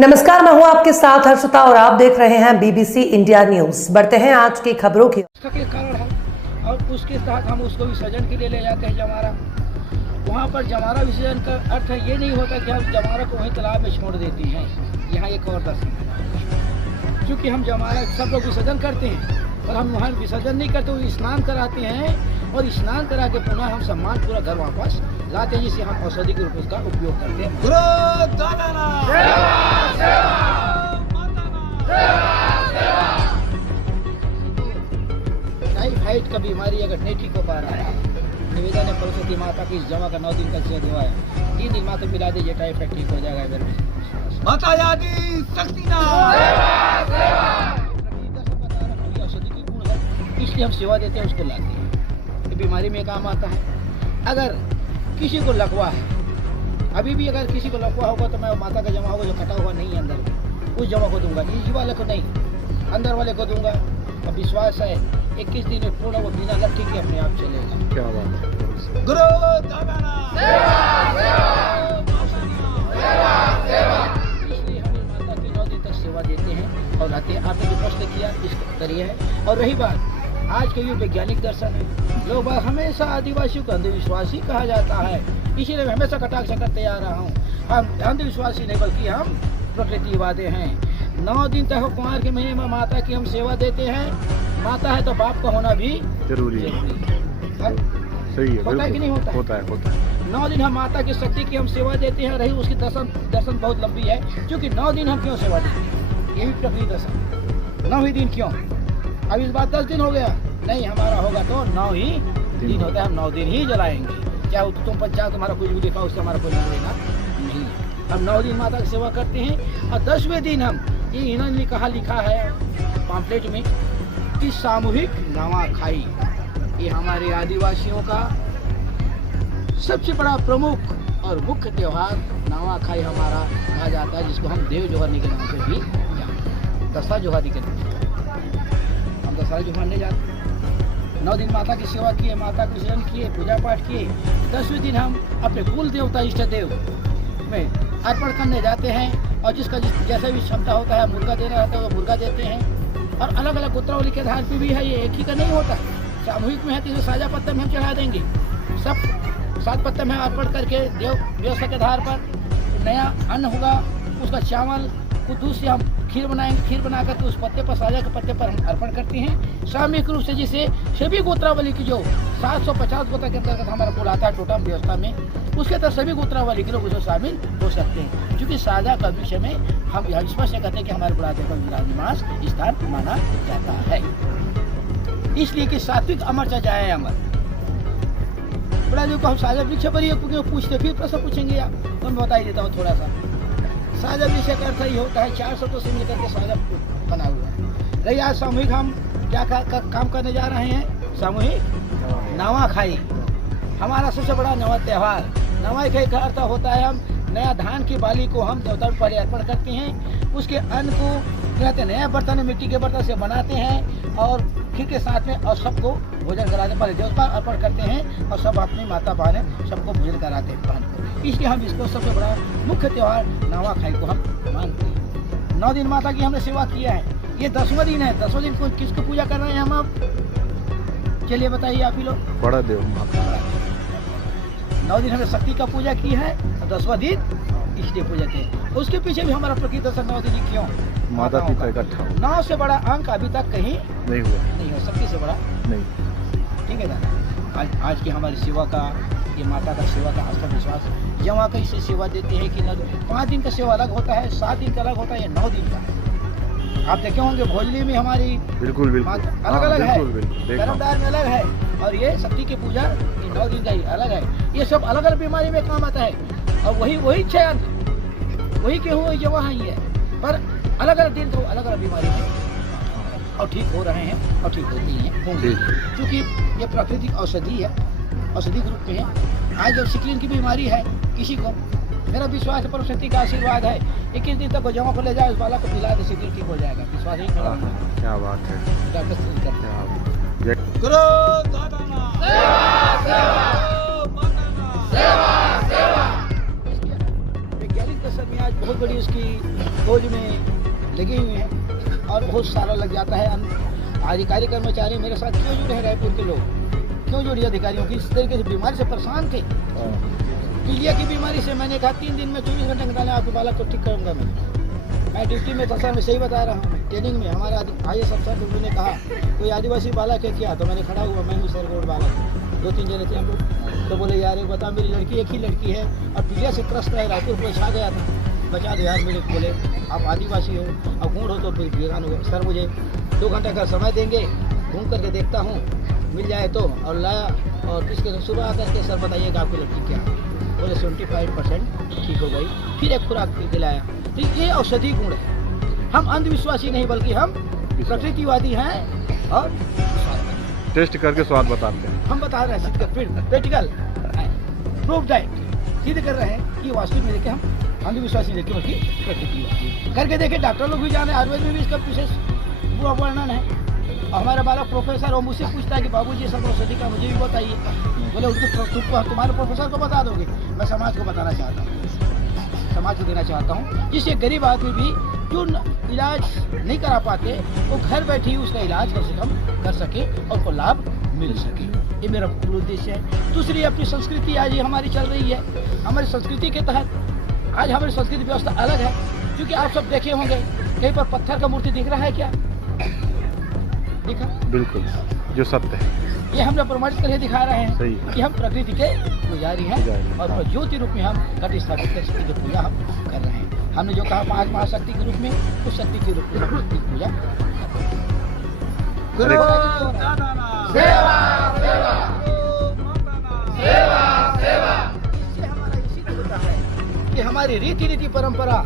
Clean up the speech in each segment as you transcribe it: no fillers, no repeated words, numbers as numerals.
नमस्कार, मैं हूं आपके साथ हर्षिता और आप देख रहे हैं बीबीसी इंडिया न्यूज। बढ़ते हैं आज की खबरों की। के कारण है और उसके साथ हम उसको विसर्जन के लिए ले जाते हैं जमारा। वहाँ पर जमारा विसर्जन का अर्थ ये नहीं होता कि हम जमारा को वहीं तालाब में छोड़ देते हैं। यहाँ एक और दर्शन है, क्योंकि हम जमारा सब लोग विसर्जन करते हैं और हम वहाँ विसर्जन नहीं करते, वो स्नान कराते हैं और स्नान करा के पुनः हम सम्मान पूरा घर वापस लाते हैं, जिससे हम औषधि के रूप में उसका उपयोग करते हैं। टाइफाइड का बीमारी अगर नहीं ठीक हो पा रहा है, निवेदन है सरस्वती माता की जमा का 9 दिन का सेवा है, 3 दिन माता पिला दीजिए, टाइफाइड ठीक हो जाएगा। इधर माता यादी शक्ति ना औषधि की गुण है, इसलिए हम सेवा देते हैं, उसको लाते हैं। ये बीमारी में काम आता है। अगर किसी को लकवा है, अभी भी अगर किसी को लकवा होगा तो मैं माता का जमा होगा जो कटा हुआ नहीं है अंदर, उस जमा को दूंगा, इसी वाले को नहीं, अंदर वाले को दूंगा। अब विश्वास है 21 दिन में पूर्ण वो बिना लट्ठी के अपने आप चलेगा। क्या बात है। गुरु इसलिए हम माता की 9 दिन तक सेवा देते हैं और रहते हैं। आपने जो प्रश्न किया इसका करिए है। और रही बात आज के युग वैज्ञानिक दर्शन है, लोग हमेशा आदिवासियों को अंधविश्वासी कहा जाता है, इसीलिए मैं हमेशा कटाक्ष करते आ रहा हूँ। हम अंधविश्वासी नहीं बल्कि हम प्रकृतिवादी हैं। 9 दिन तक कुमार के महीने में माता की हम सेवा देते हैं। माता है तो बाप का होना भी जरूरी है। सही है, होता है कि नहीं होता? होता है। 9 दिन हम माता की शक्ति की हम सेवा देते हैं। रही उसकी दर्शन बहुत लंबी है, क्योंकि 9 दिन हम क्यों सेवा देते हैं, ये भी प्रकृति दर्शन। 9 ही दिन क्यों? अब इस बार 10 दिन हो गया नहीं, हमारा होगा तो 9 ही दिन होता है। हम 9 दिन ही जलाएंगे, चाहे तुम पंचायत तुम्हारा कुछ भी दिखाओ, उससे हमारा कोई लेना नहीं। हम 9 दिन माता की सेवा करते हैं और 10वें दिन हम ये इन्होंने कहा लिखा है पॉम्फलेट में कि सामूहिक नवाखाई। ये हमारे आदिवासियों का सबसे बड़ा प्रमुख और मुख्य त्यौहार नवाखाई हमारा कहा जाता है, जिसको हम देव जोहरनी के नाम से भी जानते हैं, दशहरा जोहरी के नाम से हम दशहरा जोहरने जाते हैं। 9 दिन माता की सेवा किए, माता को विसर्जन किए, पूजा पाठ किए। 10वें दिन हम अपने कुल देवता इष्ट देव में अर्पण करने जाते हैं और जिसका जैसा भी क्षमता होता है, मुर्गा देना रहता है वो मुर्गा देते हैं। और अलग अलग गोत्रावली के आधार पर भी है, ये एक ही का नहीं होता, सामूहिक में है। तो साझा पत्थर में हम चढ़ा देंगे, सब 7 पत्थर में अर्पण करके देव व्यवस्था के आधार पर नया अन्न होगा, उसका चावल को दूध से हम खीर बनाएंगे, खीर बना करके उस पत्ते पर, साझा के पत्ते पर हम अर्पण करते हैं सामूहिक रूप से, जिसे सभी गोत्रावली की जो 750 गोत्र के अंतर्गत हमारा कुल आता है टोटल व्यवस्था में, उसके तहत सभी गोत्रावली के लोग उसमें शामिल हो सकते हैं। क्योंकि साझा का विषय में हम यह स्पष्ट कहते हैं कि हमारे बुढ़ापे पर विराजमान स्थान माना जाता है, इसलिए कि सात्विक अमर जाए अमर। बड़ा जो को हम साझा वृक्ष पर ही पूछते, फिर प्रश्न पूछेंगे आप, तो मैं बता ही देता हूँ थोड़ा सा। साझा विषय का अर्थ ही होता है 4 शब्दों से मिलकर के साझा बना हुआ है। रही आज सामूहिक हम क्या काम करने जा रहे हैं, सामूहिक नवाखाई हमारा सबसे बड़ा नवा त्यौहार। नवाखाई का अर्थ होता है हम नया धान की बाली को हम देवता को पहले अर्पण करते हैं, उसके अन्न को कहते हैं नया बर्तन में मिट्टी के बर्तन से बनाते हैं और खीर के साथ में और सबको भोजन कराते, पहले देवता अर्पण करते हैं और सब अपनी माता बहन सबको भोजन कराते हैं बहन को। इसलिए हम इसको सबसे बड़ा मुख्य त्यौहार नवाखाई को हम मानते हैं। 9 दिन माता की हमने सेवा किया है, ये 10वां दिन है। 10वां दिन को किसको पूजा कर रहे हैं हम अब, चलिए बताइए आप ही लोग। बड़ा देव माता। 9 दिन हमने शक्ति का पूजा की है और 10वां दिन इसलिए पूजा थे। उसके पीछे भी हमारा प्रकृति दर्शन 9 दिन क्यों, माता पिता इकट्ठा। 9 से बड़ा अंक अभी तक कहीं नहीं हुआ, नहीं हो, शक्ति से बड़ा नहीं। ठीक है ना। आज की हमारी सेवा का, ये माता का सेवा का आस्था विश्वास, जमा कैसे सेवा देते हैं कि 5 दिन का सेवा अलग होता है, 7 दिन का अलग होता है, 9 दिन का है। आप देखे होंगे भोजली में हमारी बिल्कुल अलग अलग है, कर्मदार में अलग है, और ये शक्ति की पूजा 9 दिन का ही अलग है। ये सब अलग अलग बीमारी में काम आता है और वही चयन वही गेहूँ वही जवा है, ये पर अलग अलग दिन तो अलग अलग बीमारी में और ठीक हो रहे हैं और ठीक होती हैं होंगे, क्योंकि ये प्राकृतिक औषधि है, औषधि के रूप में है। आज जब सिकलिन की बीमारी है किसी को, मेरा विश्वास है परम शक्ति का आशीर्वाद है, 21 दिन तक जमा को ले जाए, उस वाला को पिला दे, सिकलिन ठीक हो जाएगा। विश्वास नहीं खड़ा, क्या बात है। वैज्ञानिक दर्शन में आज बहुत बड़ी उसकी खोज में लगी हुई है और बहुत सारा लग जाता है। अधिकारी कर्मचारी मेरे साथ क्यों जुड़े हैं, रायपुर के लोग क्यों जुड़े अधिकारियों की, इस तरीके से बीमारी से परेशान थे। पीलिया की बीमारी से मैंने कहा 3 दिन में 24 घंटे निकाले आपके बालक को ठीक करूँगा। मैं ड्यूटी में था सर, मैं सही बता रहा हूँ। ट्रेनिंग में हमारा IAS अफसर उन्होंने कहा कोई आदिवासी बालक है क्या, तो मैंने खड़ा हुआ, मैं हूँ सर गोड बालक। 2-3 जने थे हम लोग, तो बोले यार एक बता मेरी लड़की एक ही लड़की है और पीलिया से त्रस्त है, रायपुर में छा गया था, बचा दो यार। मेरे बोले आप आदिवासी हो, अब गूढ़ हो तो फिर वीरान हो। सर मुझे 2 घंटे का समय देंगे, घूम करके देखता हूँ, मिल जाए तो। और लाया और इसके सुबह आकर के सर बताइएगा आपकी लड़की क्या है। बोले 75% ठीक हो गई। फिर एक खुराक दिलाया। तो ये औषधि गुण है। हम अंधविश्वासी नहीं बल्कि हम प्रकृतिवादी हैं और टेस्ट करके स्वाद बताते हैं। हम बता रहे हैं प्रैक्टिकल प्रूफ डाइट सिद्ध कर रहे हैं कि वास्तविक में देखे हम अंधविश्वासी लेके बल्कि प्रकृतिवादी करके देखे। डॉक्टर लोग भी जाने, आयुर्वेद में भी इसका विशेष पूरा वर्णन है। और हमारा बालक प्रोफेसर वो मुझसे पूछता है कि बाबूजी सब औषधि का मुझे भी बताइए। बोले उसको तुम्हारे प्रोफेसर को बता दोगे, मैं समाज को बताना चाहता हूँ, समाज को देना चाहता हूँ, जिससे गरीब आदमी भी जो इलाज नहीं करा पाते वो घर बैठे ही उसका इलाज कम से कम कर सके और उनको लाभ मिल सके। ये मेरा मूल उद्देश्य है। दूसरी अपनी संस्कृति आज ये हमारी चल रही है। हमारी संस्कृति के तहत आज हमारी संस्कृति व्यवस्था अलग है। क्योंकि आप सब देखे होंगे कहीं पर पत्थर का मूर्ति दिख रहा है क्या, दिखा? बिल्कुल, जो सत्य है ये हम प्रमाणित करके दिखा रहे हैं सही। कि हम प्रकृति के पुजारी हैं और ज्योति रूप में हम घट स्थापित कर शक्ति की पूजा हम कर रहे हैं। हमने जो कहा 5 महाशक्ति के रूप में, उस शक्ति के रूप में हम शक्ति की पूजा इससे हमारा ये सिद्ध होता है कि हमारी रीति परंपरा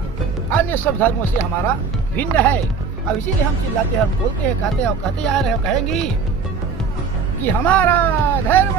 अन्य सब धर्मों से हमारा भिन्न है। अब इसीलिए हम चिल्लाते हैं, हम बोलते हैं, कहते हैं और कहते जा रहे हैं, कहेंगे कि हमारा धर्म